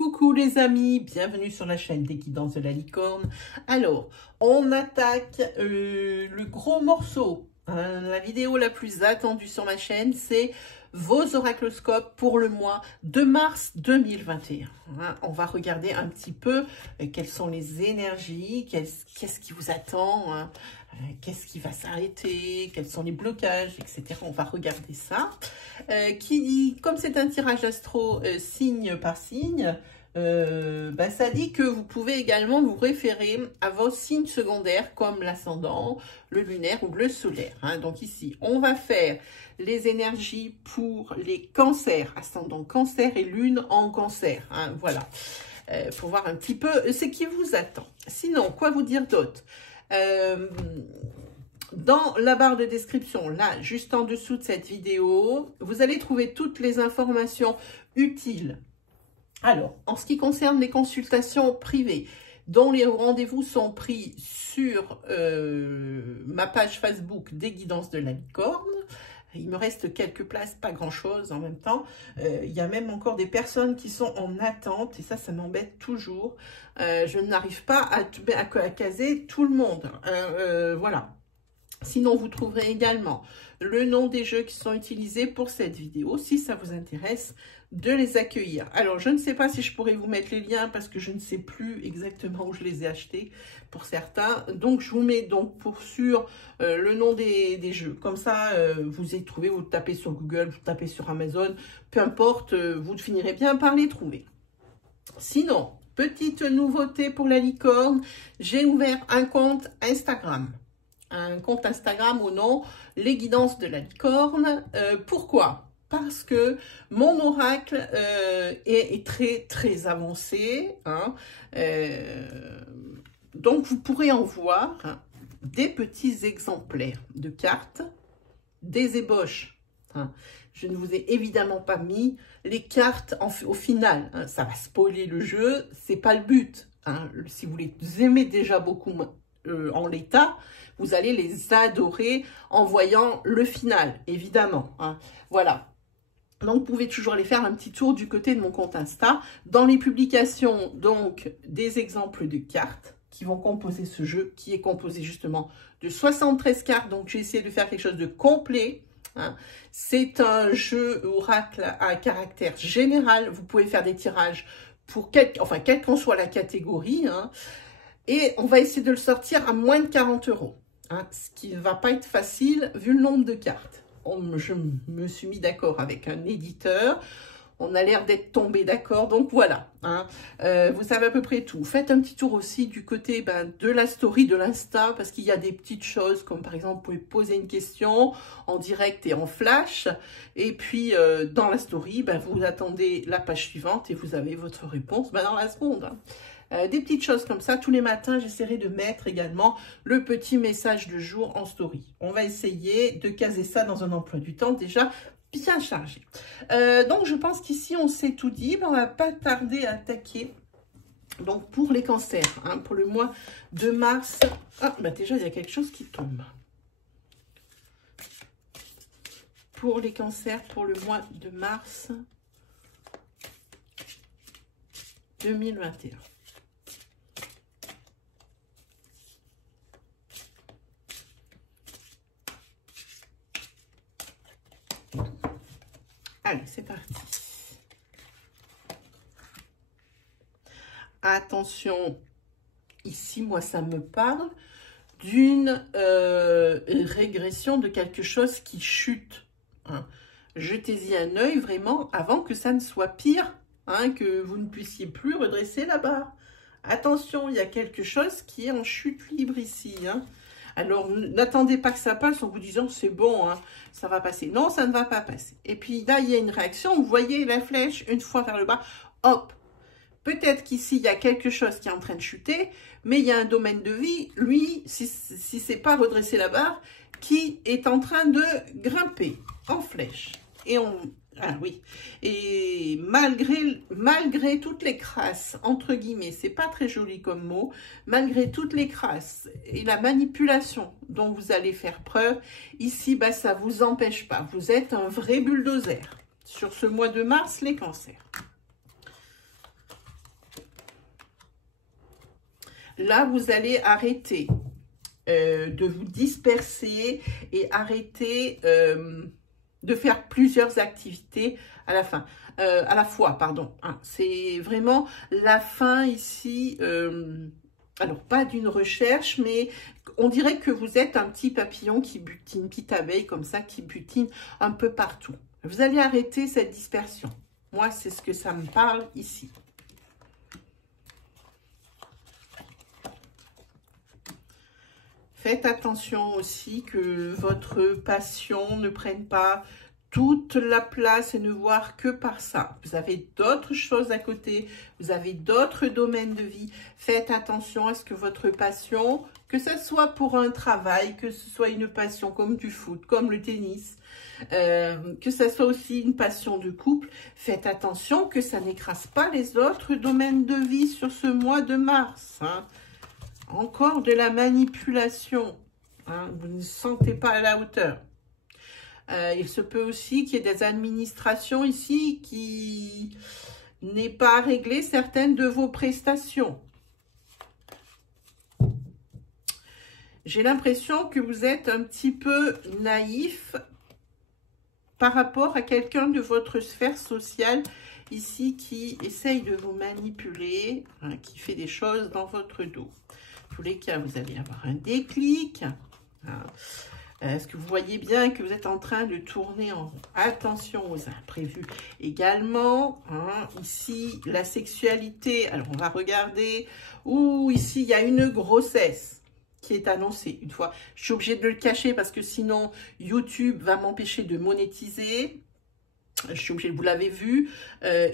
Coucou les amis, bienvenue sur la chaîne des guidances de la licorne. Alors, on attaque le gros morceau. La vidéo la plus attendue sur ma chaîne, c'est vos oracloscopes pour le mois de mars 2021. On va regarder un petit peu quelles sont les énergies, qu'est-ce qui vous attend, qu'est-ce qui va s'arrêter, quels sont les blocages, etc. On va regarder ça. Qui dit, comme c'est un tirage astro signe par signe, ça dit que vous pouvez également vous référer à vos signes secondaires comme l'ascendant, le lunaire ou le solaire. Donc ici, on va faire les énergies pour les cancers, ascendant cancer et lune en cancer. Voilà, pour voir un petit peu ce qui vous attend. Sinon, quoi vous dire d'autre? Dans la barre de description, là, juste en dessous de cette vidéo, vous allez trouver toutes les informations utiles. Alors, en ce qui concerne les consultations privées, dont les rendez-vous sont pris sur ma page Facebook des guidances de la licorne, il me reste quelques places, pas grand-chose en même temps. Il y a même encore des personnes qui sont en attente et ça m'embête toujours. Je n'arrive pas à caser tout le monde. Voilà. Sinon, vous trouverez également le nom des jeux qui sont utilisés pour cette vidéo, si ça vous intéresse de les accueillir. Alors, je ne sais pas si je pourrais vous mettre les liens parce que je ne sais plus exactement où je les ai achetés pour certains. Donc, je vous mets donc pour sûr le nom des jeux. Comme ça, vous y trouvez, vous tapez sur Google, vous tapez sur Amazon, peu importe, vous finirez bien par les trouver. Sinon, petite nouveauté pour la licorne, j'ai ouvert un compte Instagram. Un compte Instagram au nom Les Guidances de la Licorne. Pourquoi? Parce que mon oracle est très avancé. Donc, vous pourrez en voir des petits exemplaires de cartes, des ébauches. Je ne vous ai évidemment pas mis les cartes au final. Ça va spoiler le jeu, c'est pas le but. Si vous les aimez déjà beaucoup en l'état, vous allez les adorer en voyant le final, évidemment. Voilà. Donc, vous pouvez toujours aller faire un petit tour du côté de mon compte Insta. Dans les publications, donc, des exemples de cartes qui vont composer ce jeu, qui est composé justement de 73 cartes. Donc, j'ai essayé de faire quelque chose de complet. C'est un jeu oracle à caractère général. Vous pouvez faire des tirages pour quelle qu'en soit la catégorie. Et on va essayer de le sortir à moins de 40 €. Ce qui ne va pas être facile vu le nombre de cartes. Je me suis mis d'accord avec un éditeur. On a l'air d'être tombé d'accord. Donc voilà. Vous savez à peu près tout. Faites un petit tour aussi du côté de la story de l'Insta. Parce qu'il y a des petites choses comme par exemple, vous pouvez poser une question en direct et en flash. Et puis dans la story, vous attendez la page suivante et vous avez votre réponse dans la seconde. Des petites choses comme ça. Tous les matins, j'essaierai de mettre également le petit message de jour en story. On va essayer de caser ça dans un emploi du temps déjà bien chargé. Donc, je pense qu'ici, on s'est tout dit. On va pas tarder à attaquer. Donc, pour les cancers, pour le mois de mars. Déjà, il y a quelque chose qui tombe. Pour les cancers, pour le mois de mars 2021. Allez, c'est parti. Attention, ici, moi, ça me parle d'une régression de quelque chose qui chute. Jetez-y un œil vraiment avant que ça ne soit pire, que vous ne puissiez plus redresser la barre. Attention, il y a quelque chose qui est en chute libre ici. Alors, n'attendez pas que ça passe en vous disant c'est bon, ça va passer. Non, ça ne va pas passer. Et puis là, il y a une réaction. Vous voyez la flèche une fois vers le bas. Hop. Peut-être qu'ici, il y a quelque chose qui est en train de chuter, mais il y a un domaine de vie, lui, si ce n'est pas redresser la barre, qui est en train de grimper en flèche. Et oui. Et malgré toutes les crasses, entre guillemets, c'est pas très joli comme mot, malgré toutes les crasses et la manipulation dont vous allez faire preuve, ici, ça vous empêche pas. Vous êtes un vrai bulldozer. Sur ce mois de mars, les cancers. Là, vous allez arrêter de vous disperser et arrêter de faire plusieurs activités à la fois, pardon. Hein. C'est vraiment la fin ici, alors pas d'une recherche, mais on dirait que vous êtes un petit papillon qui butine, une petite abeille comme ça, qui butine un peu partout. Vous allez arrêter cette dispersion. Moi, c'est ce que ça me parle ici. Faites attention aussi que votre passion ne prenne pas toute la place et ne voir que par ça. Vous avez d'autres choses à côté, vous avez d'autres domaines de vie. Faites attention à ce que votre passion, que ce soit pour un travail, que ce soit une passion comme du foot, comme le tennis, que ce soit aussi une passion de couple, faites attention que ça n'écrase pas les autres domaines de vie sur ce mois de mars. Hein. Encore de la manipulation. Hein. Vous ne sentez pas à la hauteur. Il se peut aussi qu'il y ait des administrations ici qui n'aient pas réglé certaines de vos prestations. J'ai l'impression que vous êtes un petit peu naïf par rapport à quelqu'un de votre sphère sociale ici qui essaye de vous manipuler, hein, qui fait des choses dans votre dos. En tous les cas, vous allez avoir un déclic. Hein. Est-ce que vous voyez bien que vous êtes en train de tourner en rond? Attention aux imprévus également. Hein. Ici, la sexualité. Alors, on va regarder. Ouh, ici, il y a une grossesse qui est annoncée. Une fois, je suis obligée de le cacher parce que sinon, YouTube va m'empêcher de monétiser. Je suis obligée, vous l'avez vu.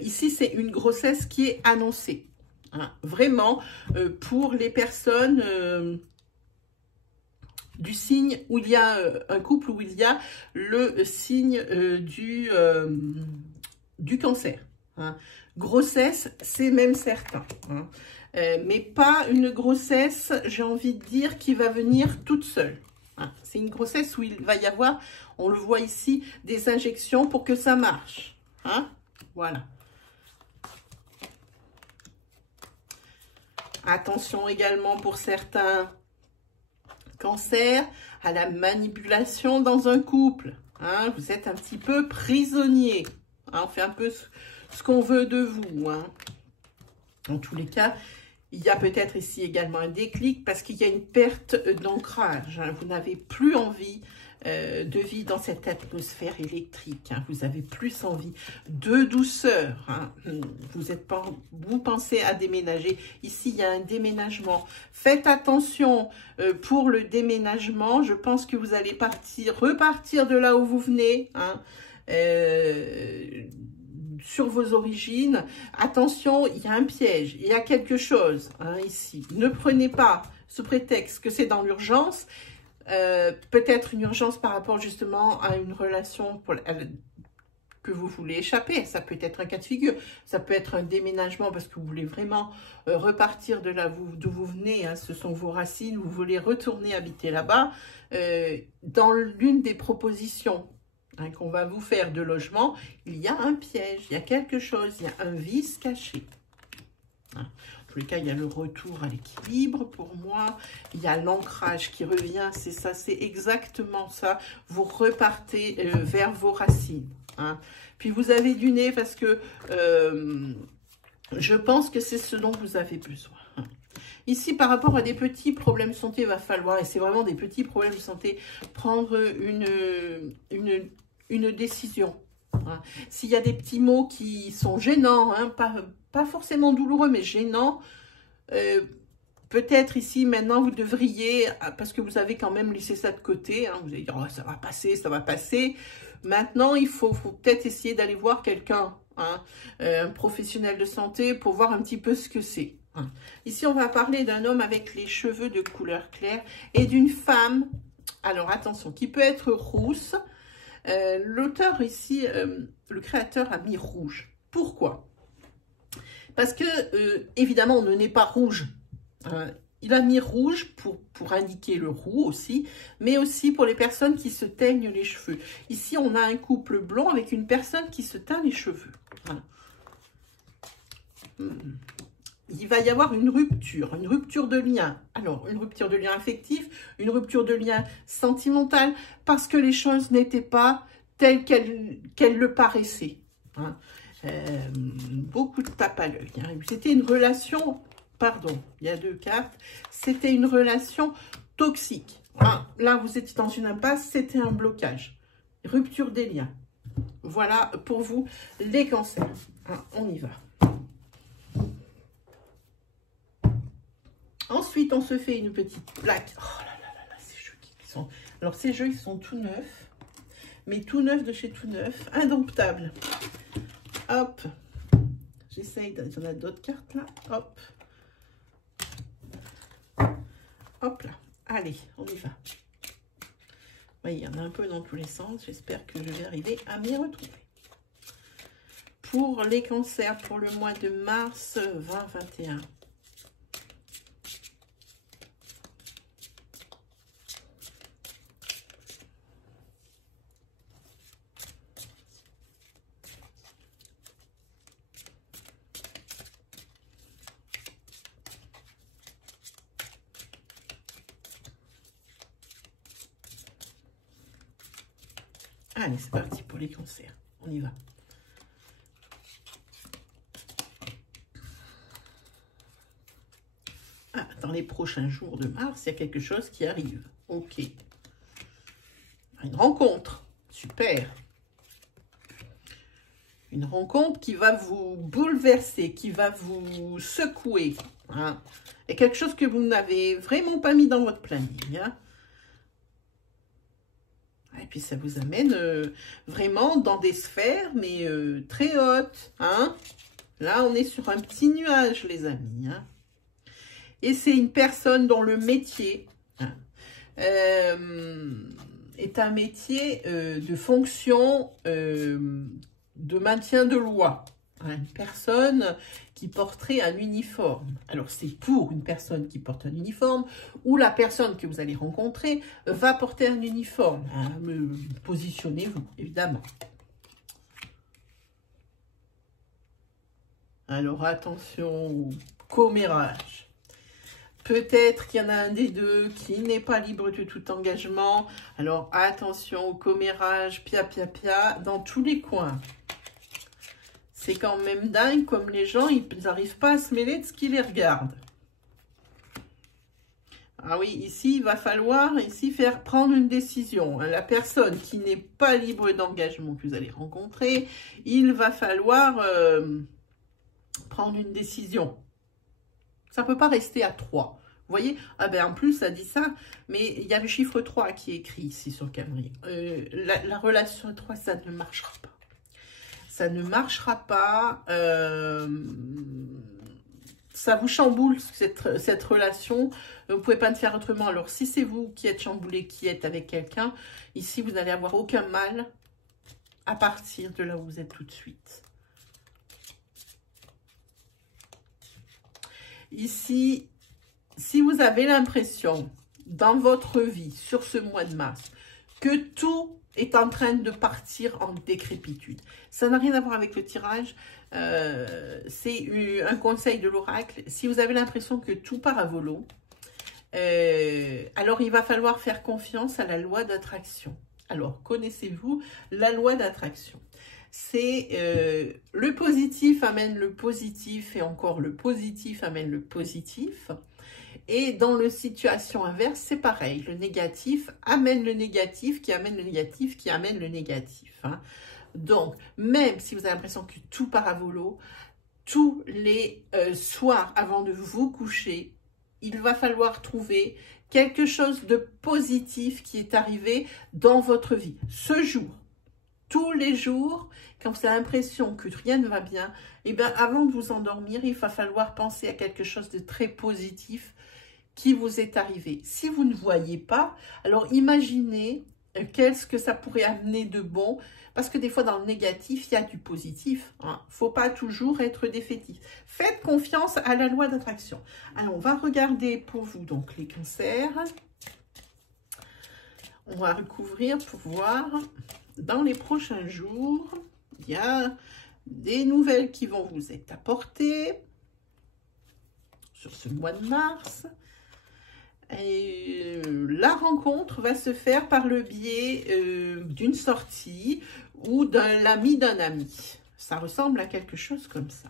Ici, c'est une grossesse qui est annoncée. Hein. Vraiment, pour les personnes... du signe où il y a un couple où il y a le signe du cancer. Hein. Grossesse, c'est même certain. Hein. Mais pas une grossesse, j'ai envie de dire, qui va venir toute seule. Hein. C'est une grossesse où il va y avoir, on le voit ici, des injections pour que ça marche. Hein. Voilà. Attention également pour certains Cancer, à la manipulation dans un couple. Hein, vous êtes un petit peu prisonnier. Hein, on fait un peu ce qu'on veut de vous. Hein. En tous les cas, il y a peut-être ici également un déclic parce qu'il y a une perte d'ancrage. Hein. Vous n'avez plus envie de vivre dans cette atmosphère électrique. Hein. Vous avez plus envie de douceur. Hein. Vous pensez à déménager. Ici, il y a un déménagement. Faites attention pour le déménagement. Je pense que vous allez repartir de là où vous venez. Hein. Sur vos origines. Attention, il y a un piège. Il y a quelque chose hein, ici. Ne prenez pas ce prétexte que c'est dans l'urgence. Peut-être une urgence par rapport justement à une relation que vous voulez échapper. Ça peut être un cas de figure. Ça peut être un déménagement parce que vous voulez vraiment repartir de là d'où vous venez. Hein, ce sont vos racines. Vous voulez retourner habiter là-bas. Dans l'une des propositions hein, qu'on va vous faire de logement, il y a un piège. Il y a quelque chose. Il y a un vice caché. Hein. En tous les cas, il y a le retour à l'équilibre pour moi. Il y a l'ancrage qui revient. C'est ça, c'est exactement ça. Vous repartez vers vos racines. Hein. Puis vous avez du nez parce que je pense que c'est ce dont vous avez besoin. Hein. Ici, par rapport à des petits problèmes de santé, il va falloir, et c'est vraiment des petits problèmes de santé, prendre une décision. Hein. S'il y a des petits mots qui sont gênants, hein, pas forcément douloureux, mais gênants, peut-être ici, maintenant, vous devriez, parce que vous avez quand même laissé ça de côté, hein, vous allez dire, oh, ça va passer, ça va passer. Maintenant, il faut peut-être essayer d'aller voir quelqu'un, hein, un professionnel de santé, pour voir un petit peu ce que c'est. Hein. Ici, on va parler d'un homme avec les cheveux de couleur claire et d'une femme, alors attention, qui peut être rousse. L'auteur ici, le créateur a mis rouge. Pourquoi ? Parce que, évidemment, on ne naît pas rouge. Il a mis rouge pour indiquer le roux aussi, mais aussi pour les personnes qui se teignent les cheveux. Ici, on a un couple blond avec une personne qui se teint les cheveux. Voilà. il va y avoir une rupture de lien. Alors, une rupture de lien affectif, une rupture de lien sentimental, parce que les choses n'étaient pas telles qu'elles le paraissaient. Hein. Beaucoup de tape à l'œil. Hein. C'était une relation, pardon, il y a 2 cartes, c'était une relation toxique. Hein. Là, vous étiez dans une impasse, c'était un blocage. Rupture des liens. Voilà pour vous, les cancers. Hein, on y va. Ensuite, on se fait une petite plaque. Oh là là là là, ces jeux qui sont... Alors, ces jeux, ils sont tout neufs. Mais tout neufs de chez tout neuf. Indomptable. Hop. J'essaye. Il y en a d'autres cartes, là. Hop. Hop là. Allez, on y va. Oui, il y en a un peu dans tous les sens. J'espère que je vais arriver à m'y retrouver. Pour les cancers, pour le mois de mars 2021. Allez, c'est parti pour les cancers. On y va. Ah, dans les prochains jours de mars, il y a quelque chose qui arrive. Ok. Une rencontre. Super. Une rencontre qui va vous bouleverser, qui va vous secouer. Hein. Et quelque chose que vous n'avez vraiment pas mis dans votre planning. Hein. Et puis, ça vous amène vraiment dans des sphères, mais très hautes. Hein. Là, on est sur un petit nuage, les amis. Hein. Et c'est une personne dont le métier hein, est un métier de fonction de maintien de loi. Hein. Une personne qui porterait un uniforme. Alors, c'est pour une personne qui porte un uniforme ou la personne que vous allez rencontrer va porter un uniforme. Hein. Positionnez-vous, évidemment. Alors, attention au commérage. Peut-être qu'il y en a un des deux qui n'est pas libre de tout engagement. Alors, attention au commérage, pia, pia, pia, dans tous les coins. C'est quand même dingue comme les gens, ils n'arrivent pas à se mêler de ce qui les regarde. Ah oui, ici, il va falloir prendre une décision. La personne qui n'est pas libre d'engagement que vous allez rencontrer, il va falloir prendre une décision. Ça ne peut pas rester à 3. Vous voyez, ah ben en plus, ça dit ça, mais il y a le chiffre 3 qui est écrit ici sur le calendrier. La relation à 3, ça ne marchera pas. Ça ne marchera pas. Ça vous chamboule, cette relation. Vous ne pouvez pas le faire autrement. Alors, si c'est vous qui êtes chamboulé, qui êtes avec quelqu'un, ici, vous n'allez avoir aucun mal à partir de là où vous êtes tout de suite. Ici, si vous avez l'impression, dans votre vie, sur ce mois de mars, que tout est en train de partir en décrépitude. Ça n'a rien à voir avec le tirage. C'est un conseil de l'oracle. Si vous avez l'impression que tout part à volo, alors il va falloir faire confiance à la loi d'attraction. Alors, connaissez-vous la loi d'attraction? C'est le positif amène le positif et encore le positif amène le positif. Et dans la situation inverse, c'est pareil. Le négatif amène le négatif, qui amène le négatif, qui amène le négatif. Hein. Donc, même si vous avez l'impression que tout part à volo, tous les soirs avant de vous coucher, il va falloir trouver quelque chose de positif qui est arrivé dans votre vie. Ce jour, tous les jours, quand vous avez l'impression que rien ne va bien, eh bien, avant de vous endormir, il va falloir penser à quelque chose de très positif qui vous est arrivé. Si vous ne voyez pas, alors imaginez qu'est-ce que ça pourrait amener de bon, parce que des fois dans le négatif, il y a du positif. Il ne faut pas toujours être défaitiste. Faites confiance à la loi d'attraction. Alors, on va regarder pour vous donc les cancers. On va recouvrir pour voir dans les prochains jours, il y a des nouvelles qui vont vous être apportées. ce mois de mars. Et la rencontre va se faire par le biais d'une sortie ou d'un ami d'un ami. Ça ressemble à quelque chose comme ça.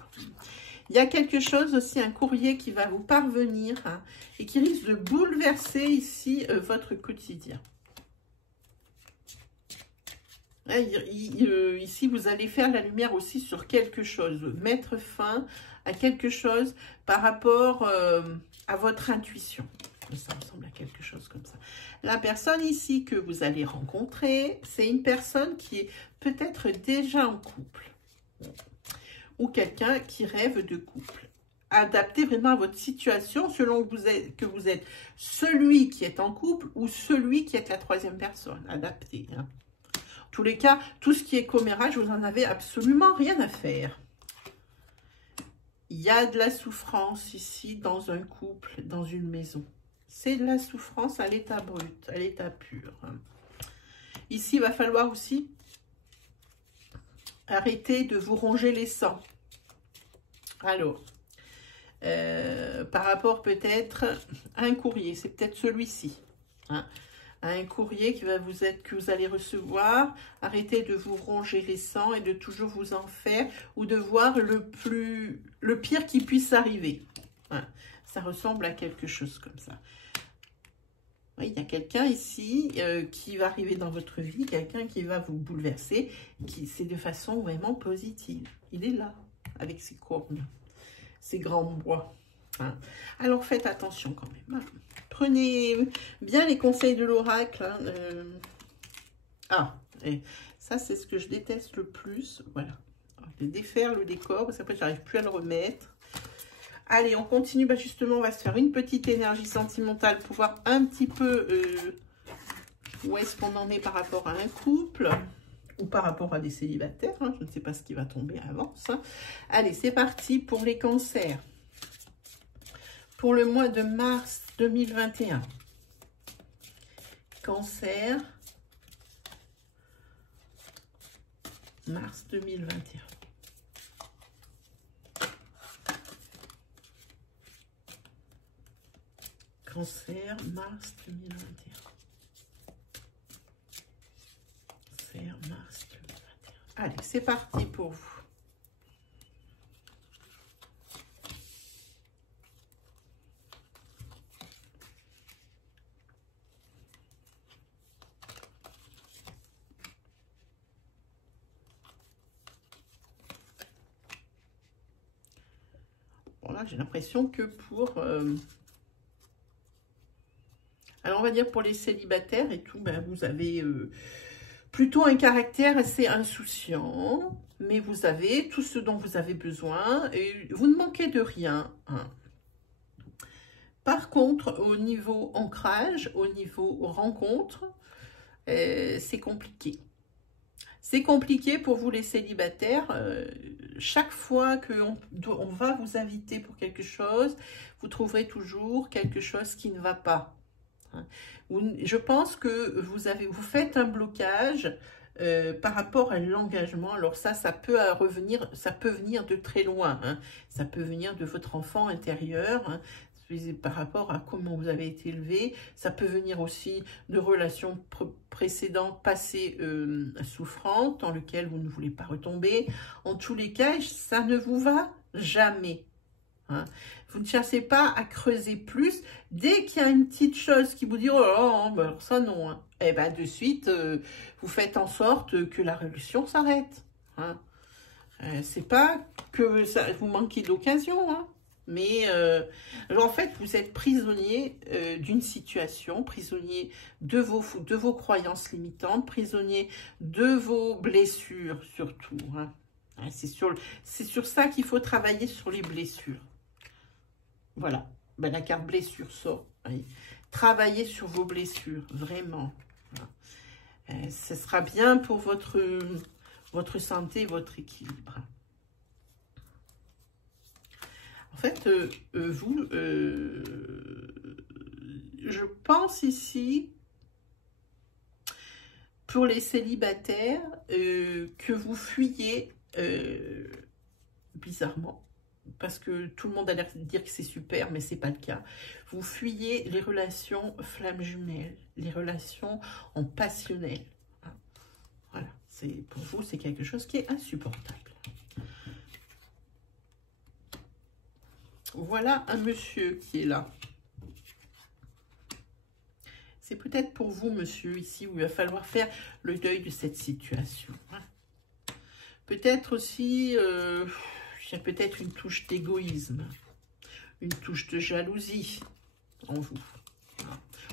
Il y a quelque chose aussi, un courrier qui va vous parvenir hein, et qui risque de bouleverser ici votre quotidien. Ici, vous allez faire la lumière aussi sur quelque chose, mettre fin à quelque chose par rapport à votre intuition. Ça ressemble à quelque chose comme ça. La personne ici que vous allez rencontrer, c'est une personne qui est peut-être déjà en couple. Ou quelqu'un qui rêve de couple. Adaptez vraiment à votre situation selon que vous êtes celui qui est en couple ou celui qui est la troisième personne. Adaptez. Hein. En tous les cas, tout ce qui est commérage, vous n'en avez absolument rien à faire. Il y a de la souffrance ici dans un couple, dans une maison. C'est de la souffrance à l'état brut, à l'état pur. Ici, il va falloir aussi arrêter de vous ronger les sangs. Alors, par rapport peut-être à un courrier, c'est peut-être celui-ci. Hein, un courrier qui va que vous allez recevoir. Arrêtez de vous ronger les sangs et de toujours vous en faire ou de voir le pire qui puisse arriver. Hein, ça ressemble à quelque chose comme ça. Oui, il y a quelqu'un ici qui va arriver dans votre vie, quelqu'un qui va vous bouleverser, c'est de façon vraiment positive. Il est là, avec ses cornes, ses grands bois. Hein. Alors faites attention quand même. Hein. Prenez bien les conseils de l'oracle. Hein. Ça c'est ce que je déteste le plus. Voilà. De défaire le décor, parce qu'après j'arrive plus à le remettre. Allez, on continue. Bah justement, on va se faire une petite énergie sentimentale pour voir un petit peu où est-ce qu'on en est par rapport à un couple ou par rapport à des célibataires. Hein. Je ne sais pas ce qui va tomber à l'avance. Hein. Allez, c'est parti pour les cancers. Pour le mois de mars 2021. Cancer. Mars 2021. Cancer, mars 2021. Cancer, mars 2021. Allez, c'est parti pour vous. Bon, là, j'ai l'impression que pour... Alors, on va dire pour les célibataires et tout, ben, vous avez plutôt un caractère assez insouciant, mais vous avez tout ce dont vous avez besoin et vous ne manquez de rien. Hein. Par contre, au niveau ancrage, au niveau rencontre, c'est compliqué. C'est compliqué pour vous les célibataires. Chaque fois qu'on va vous inviter pour quelque chose, vous trouverez toujours quelque chose qui ne va pas. Je pense que vous faites un blocage par rapport à l'engagement. Alors ça peut revenir, ça peut venir de très loin. Hein. Ça peut venir de votre enfant intérieur, hein, par rapport à comment vous avez été élevé. Ça peut venir aussi de relations précédentes, passées souffrantes, dans lesquelles vous ne voulez pas retomber. En tous les cas, ça ne vous va jamais. Hein. Vous ne cherchez pas à creuser plus. Dès qu'il y a une petite chose qui vous dit « Oh là, ben ça non hein. », et bien de suite, vous faites en sorte que la relation s'arrête. Hein. C'est pas que vous manquez d'occasion, hein, mais en fait, vous êtes prisonnier d'une situation, prisonnier de vos croyances limitantes, prisonnier de vos blessures surtout. Hein. C'est sur ça qu'il faut travailler, sur les blessures. Voilà, ben, la carte blessure sort. Oui. Travaillez sur vos blessures, vraiment. Ce sera bien pour votre santé, votre équilibre. En fait, je pense ici, pour les célibataires, que vous fuyez bizarrement parce que tout le monde a l'air de dire que c'est super, mais c'est pas le cas. Vous fuyez les relations flammes jumelles, les relations en passionnel. Voilà, pour vous, c'est quelque chose qui est insupportable. Voilà un monsieur qui est là. C'est peut-être pour vous, monsieur, ici, où il va falloir faire le deuil de cette situation. Peut-être aussi, il y a peut-être une touche d'égoïsme, une touche de jalousie en vous.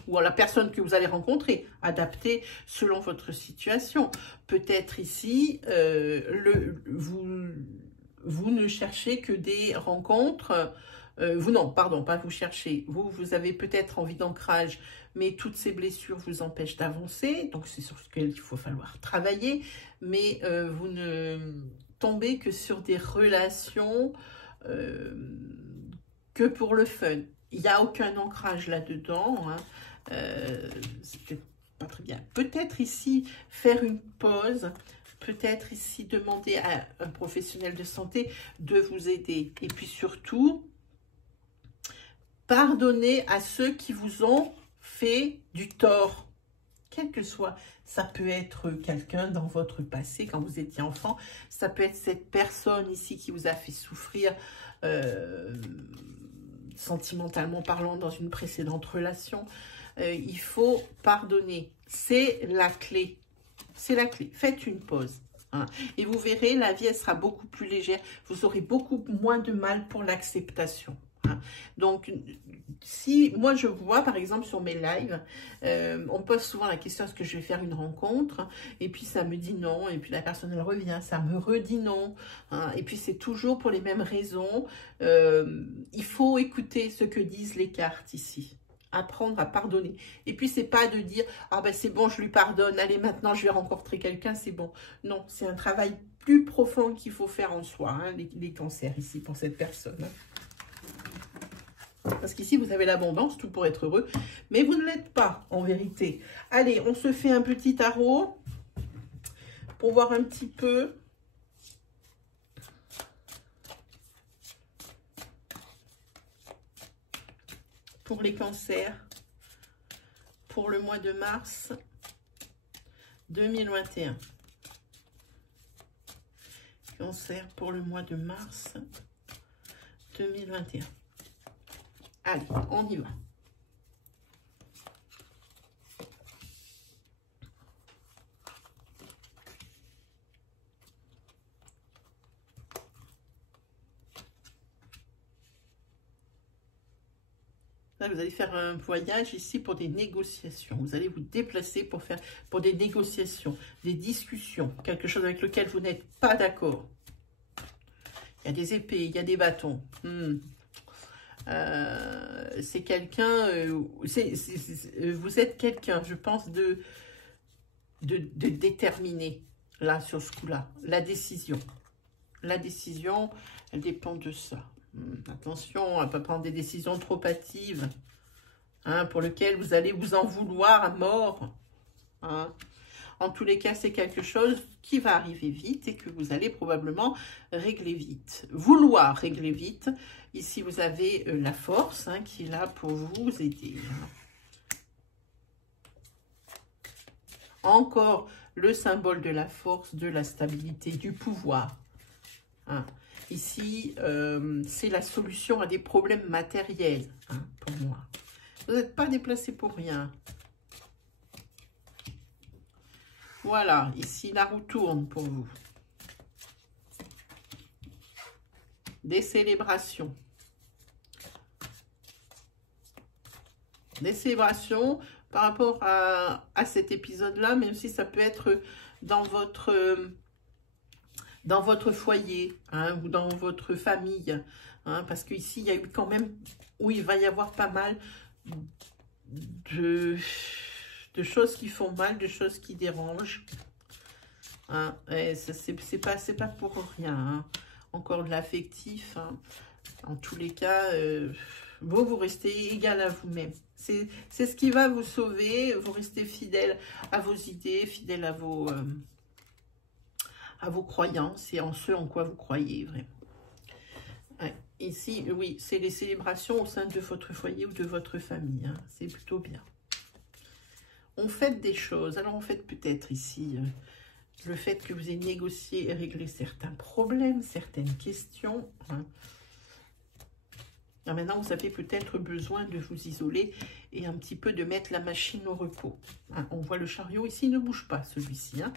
Ou à la personne que vous allez rencontrer, adaptée selon votre situation. Peut-être ici, vous ne cherchez que des rencontres, non, pardon, pas vous cherchez, vous avez peut-être envie d'ancrage, mais toutes ces blessures vous empêchent d'avancer, donc c'est sur ce qu'il faut falloir travailler, mais vous ne tombez que sur des relations que pour le fun. Il n'y a aucun ancrage là-dedans, hein. C'est peut-être pas très bien. Peut-être ici, faire une pause, peut-être ici, demander à un professionnel de santé de vous aider. Et puis surtout, pardonner à ceux qui vous ont fait du tort. Quel que soit, ça peut être quelqu'un dans votre passé, quand vous étiez enfant, ça peut être cette personne ici qui vous a fait souffrir sentimentalement parlant dans une précédente relation. Il faut pardonner. C'est la clé. C'est la clé. Faites une pause. Hein. Et vous verrez, la vie, elle sera beaucoup plus légère. Vous aurez beaucoup moins de mal pour l'acceptation. Hein. Donc, si moi je vois, par exemple, sur mes lives, on pose souvent la question, est-ce que je vais faire une rencontre? Et puis ça me dit non. Et puis la personne, elle revient, ça me redit non. Hein. Et puis c'est toujours pour les mêmes raisons. Il faut écouter ce que disent les cartes ici. Apprendre à pardonner. Et puis, c'est pas de dire, ah ben c'est bon, je lui pardonne, allez, maintenant, je vais rencontrer quelqu'un, c'est bon. Non, c'est un travail plus profond qu'il faut faire en soi, hein, les cancers ici, pour cette personne. Parce qu'ici, vous avez l'abondance, tout pour être heureux, mais vous ne l'êtes pas, en vérité. Allez, on se fait un petit tarot pour voir un petit peu. Pour les cancers, pour le mois de mars 2021. Cancer pour le mois de mars 2021. Allez, on y va. Là, vous allez faire un voyage ici pour des négociations. Vous allez vous déplacer pour des négociations, des discussions, quelque chose avec lequel vous n'êtes pas d'accord. Il y a des épées, il y a des bâtons. C'est quelqu'un, vous êtes quelqu'un, je pense, de déterminé, là, sur ce coup-là. La décision, elle dépend de ça. Attention à ne pas prendre des décisions trop hâtives, hein, pour lesquelles vous allez vous en vouloir à mort. Hein. En tous les cas, c'est quelque chose qui va arriver vite et que vous allez probablement régler vite. Vouloir régler vite. Ici, vous avez la force, hein, qui est là pour vous aider. Encore le symbole de la force, de la stabilité, du pouvoir. Hein. Ici, c'est la solution à des problèmes matériels, hein, pour moi. Vous n'êtes pas déplacé pour rien. Voilà, ici, la roue tourne pour vous. Des célébrations. Des célébrations par rapport à cet épisode-là, même si ça peut être dans votre foyer, hein, ou dans votre famille, hein, parce qu'ici, il y a eu quand même, où il va y avoir pas mal de choses qui font mal, de choses qui dérangent. Hein, c'est pas pour rien. Hein. Encore de l'affectif. Hein. En tous les cas, vous restez égal à vous-même. C'est ce qui va vous sauver. Vous restez fidèle à vos idées, fidèle à vos croyances et en ce en quoi vous croyez vraiment. Ouais. Ici, oui, c'est les célébrations au sein de votre foyer ou de votre famille. Hein. C'est plutôt bien. On fête des choses. Alors, on fête peut-être ici le fait que vous ayez négocié et réglé certains problèmes, certaines questions. Hein. Alors maintenant, vous avez peut-être besoin de vous isoler et un petit peu de mettre la machine au repos. Hein. On voit le chariot ici, il ne bouge pas celui-ci. Hein.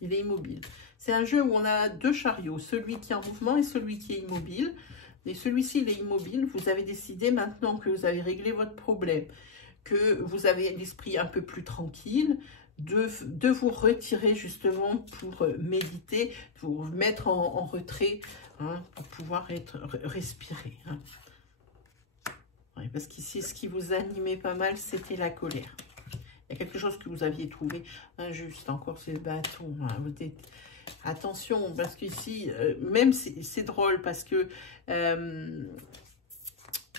Il est immobile. C'est un jeu où on a deux chariots, celui qui est en mouvement et celui qui est immobile. Et celui-ci, il est immobile. Vous avez décidé maintenant que vous avez réglé votre problème, que vous avez l'esprit un peu plus tranquille, de vous retirer justement pour méditer, pour vous mettre en retrait, hein, pour pouvoir respirer. Hein. Ouais, parce qu'ici, ce qui vous animait pas mal, c'était la colère. Il y a quelque chose que vous aviez trouvé injuste. Encore, c'est le bâton. Hein. Attention, parce qu'ici, même c'est drôle, parce que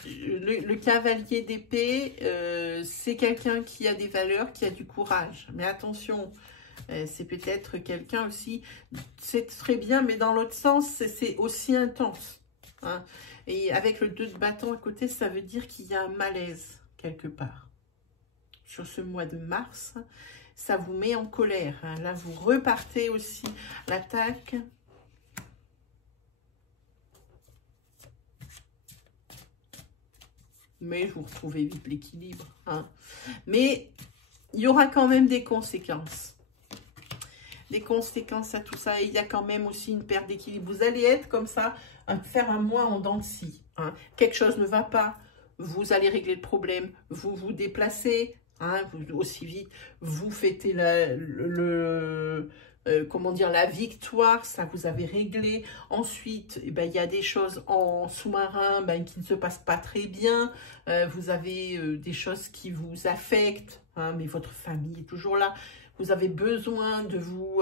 le cavalier d'épée, c'est quelqu'un qui a des valeurs, qui a du courage. Mais attention, c'est peut-être quelqu'un aussi, c'est très bien, mais dans l'autre sens, c'est aussi intense. Hein. Et avec le 2 de bâton à côté, ça veut dire qu'il y a un malaise quelque part. Sur ce mois de mars, ça vous met en colère. Hein. Là, vous repartez aussi l'attaque. Mais vous retrouvez vite l'équilibre. Hein. Mais il y aura quand même des conséquences. Des conséquences à tout ça. Et il y a quand même aussi une perte d'équilibre. Vous allez être comme ça, faire un mois en dents de scie. Hein. Quelque chose ne va pas. Vous allez régler le problème. Vous vous déplacez. Hein, aussi vite, vous fêtez comment dire, la victoire, ça vous avez réglé. Ensuite, eh ben, il y a des choses en sous-marin qui ne se passent pas très bien. Vous avez des choses qui vous affectent, hein, mais votre famille est toujours là. Vous avez besoin de vous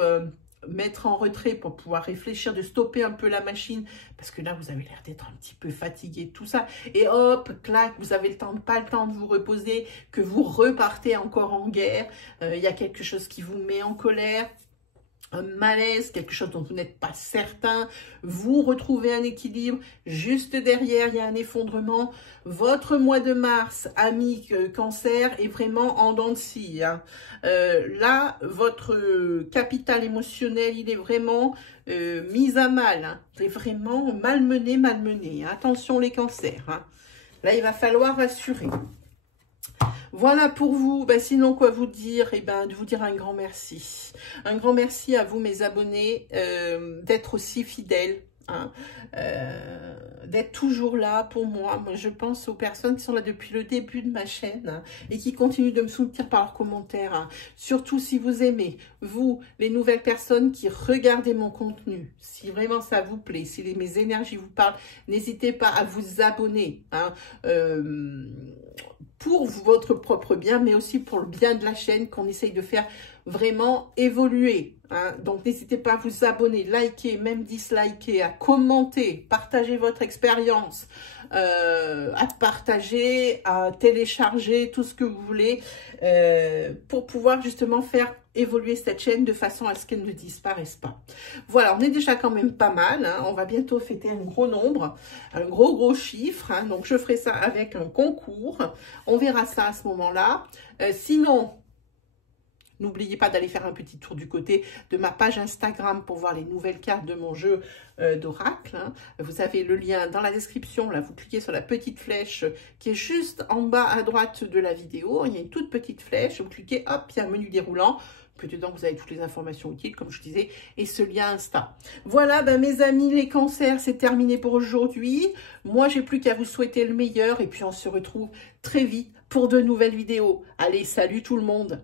mettre en retrait pour pouvoir réfléchir, de stopper un peu la machine, parce que là, vous avez l'air d'être un petit peu fatigué de tout ça. Et hop, clac, vous avez pas le temps de vous reposer, que vous repartez encore en guerre. Il y a quelque chose qui vous met en colère, un malaise, quelque chose dont vous n'êtes pas certain. Vous retrouvez un équilibre. Juste derrière, il y a un effondrement. Votre mois de mars, ami cancer, est vraiment en dents de scie. Hein. Là, votre capital émotionnel, il est vraiment mis à mal. Hein. C'est vraiment malmené, malmené. Hein. Attention les cancers. Hein. Là, il va falloir assurer. Voilà pour vous. Ben, sinon, quoi vous dire? Eh ben, de vous dire un grand merci. Un grand merci à vous, mes abonnés, d'être aussi fidèles, hein, d'être toujours là pour moi. Moi, je pense aux personnes qui sont là depuis le début de ma chaîne, hein, et qui continuent de me soutenir par leurs commentaires. Hein. Surtout si vous aimez, vous, les nouvelles personnes qui regardez mon contenu, si vraiment ça vous plaît, si mes énergies vous parlent, n'hésitez pas à vous abonner. Hein, pour votre propre bien, mais aussi pour le bien de la chaîne qu'on essaye de faire vraiment évoluer. Hein. Donc, n'hésitez pas à vous abonner, liker, même disliker, à commenter, partager votre expérience, à partager, à télécharger, tout ce que vous voulez, pour pouvoir justement faire évoluer cette chaîne de façon à ce qu'elle ne disparaisse pas. Voilà, on est déjà quand même pas mal. Hein. On va bientôt fêter un gros nombre, un gros chiffre. Hein. Donc, je ferai ça avec un concours. On verra ça à ce moment-là. Sinon, n'oubliez pas d'aller faire un petit tour du côté de ma page Instagram pour voir les nouvelles cartes de mon jeu d'oracle. Hein. Vous avez le lien dans la description. Là, vous cliquez sur la petite flèche qui est juste en bas à droite de la vidéo. Il y a une toute petite flèche. Vous cliquez, hop, il y a un menu déroulant. Que dedans, vous avez toutes les informations utiles, comme je disais, et ce lien Insta. Voilà, ben, mes amis, les cancers, c'est terminé pour aujourd'hui. Moi, j'ai plus qu'à vous souhaiter le meilleur, et puis on se retrouve très vite pour de nouvelles vidéos. Allez, salut tout le monde!